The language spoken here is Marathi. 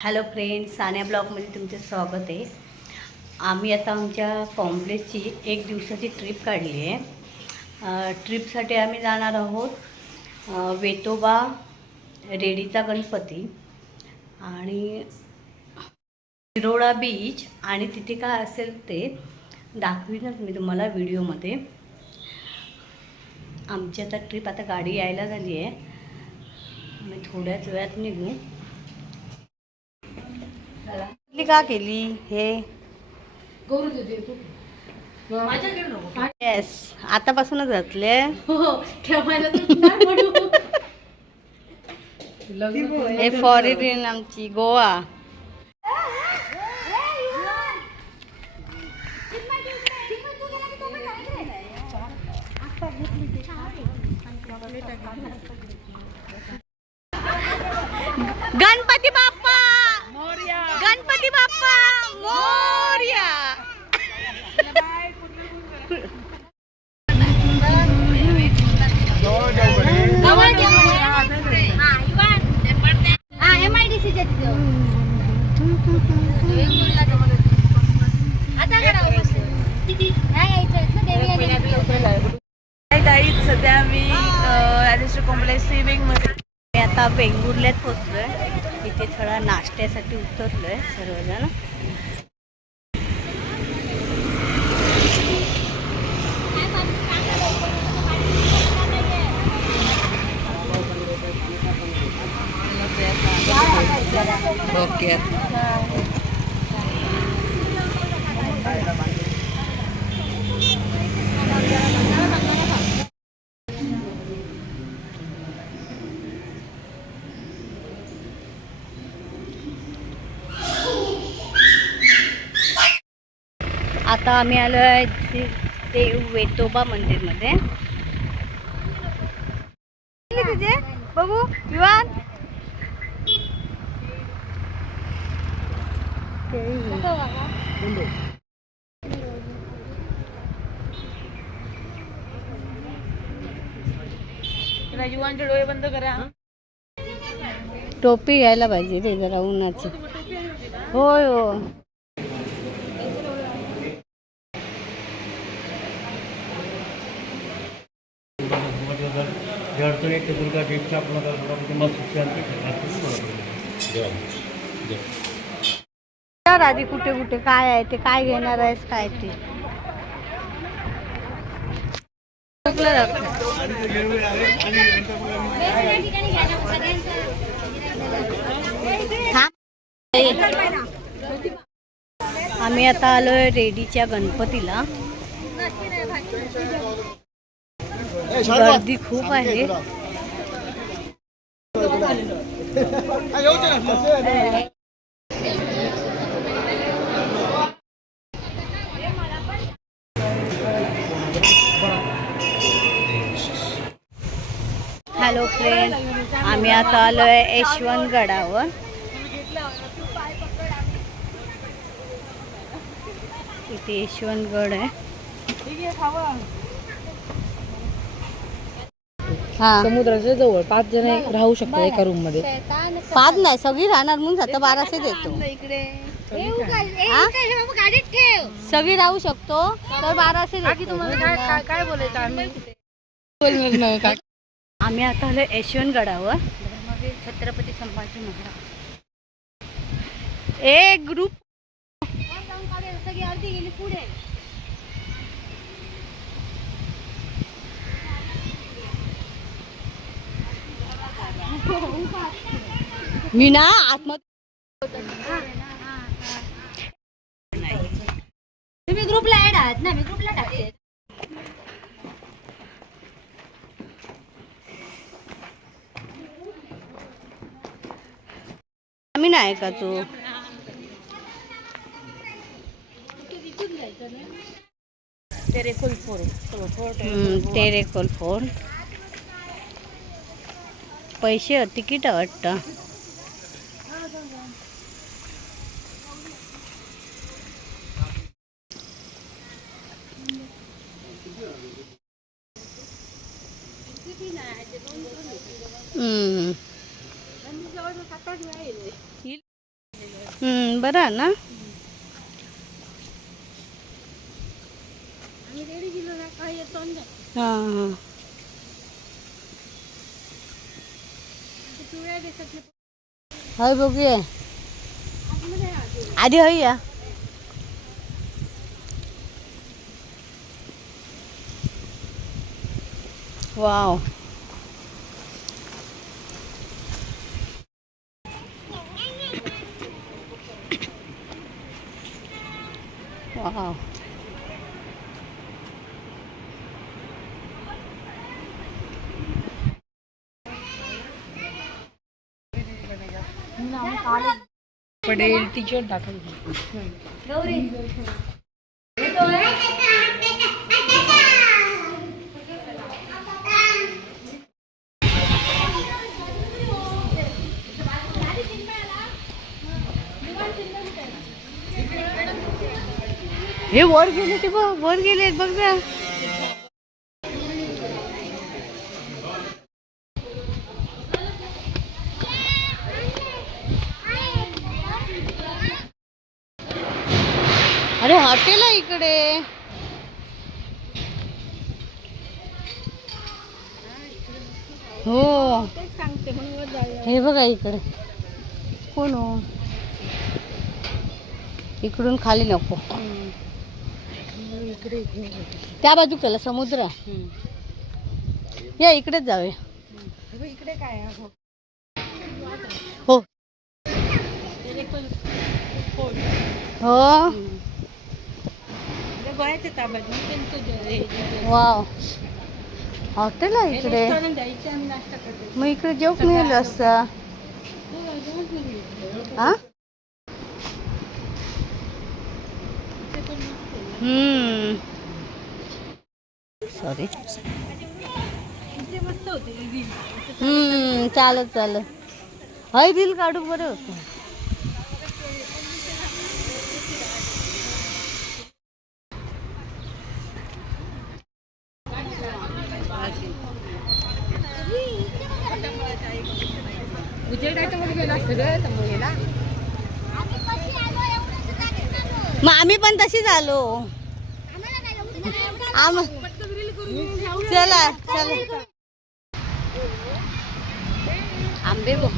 हॅलो फ्रेंड्स, सान्या ब्लॉगमध्ये तुमचे स्वागत आहे. आम्ही आता आमच्या कॉम्प्लेक्सची एक दिवसाची ट्रिप काढली आहे. ट्रिपसाठी आम्ही जाणार आहोत वेतोबा रेडीचा गणपती आणि शिरोडा बीच, आणि तिथे काय असेल ते दाखवीनच मी तुम्हाला व्हिडिओमध्ये. आमची आता ट्रिप, आता गाडी यायला झाली आहे, आम्ही थोड्याच वेळात निघू. का केली हे येस, आतापासूनच घातले. हे फॉरेन आमची गोवा. गणपती बाप्पा मोरया, गणपती बाप्पा मोरया. सध्या मी राजेश्री कॉम्प्लेक्स स्विमिंग मध्ये आता वेंगुर्ल्यात पोचलोय. इथे थोडा नाश्त्यासाठी उतरलोय सर्वजण. ओके, आता आम्ही आलो आहे देव वेतोबा मंदिरमध्ये. तुझे बघू विवान. युवांचे डोळे बंद करा. टोपी घ्यायला पाहिजे रे जरा उन्हाची. होय हो. आधी कुठे कुठे काय आहे ते, काय घेणार आहेस काय ते. आम्ही आता आलोय रेडीच्या गणपतीला. गर्दी खूप आहे. हॅलो फ्रेंड, आम्ही आता आलोय यशवंत गडावर. इथे यशवंत गड आहे. हा, समुद्राच्या जवळ 5 जण राहू शकतात एका रूम मध्ये. 5 नाही, सगळी राहणार म्हणून 1200 देतो. सगळी राहू शकतो तर 1200 देतो. काय बोलायचं आम्ही. आम्ही आता आलो यशवंत गडावर. छत्रपती संभाजी महाराज एक ग्रुप. मी ना आतमध्ये. तुम्ही ग्रुपला ऍड आहात ना, मी ग्रुपला टाकते. आम्ही नाही का तू तेरेखोल फोन पैसे तिकीट वाटतं. बरं आहे ना. हां हां. हय बघूया आधी हय वाव. वाव. पडेल टी शर्ट दाखव. हे वर गेले ते बघ, वर गेले बघ ना. अरे हॉटेल आहे इकडे. हो हे बघा इकडे. कोण हो? इकडून खाली नको, त्या बाजू केला समुद्र. या इकडेच जाऊया. इकडे काय हो हो. वाव हॉटेल आहे इकडे. मग इकडे जेवण मिळालं असतं. हा सॉरी. चालत चालत हय रील काढू बरं होतं. मग आम्ही पण तशीच आलो. चला चला. आंबे बघ.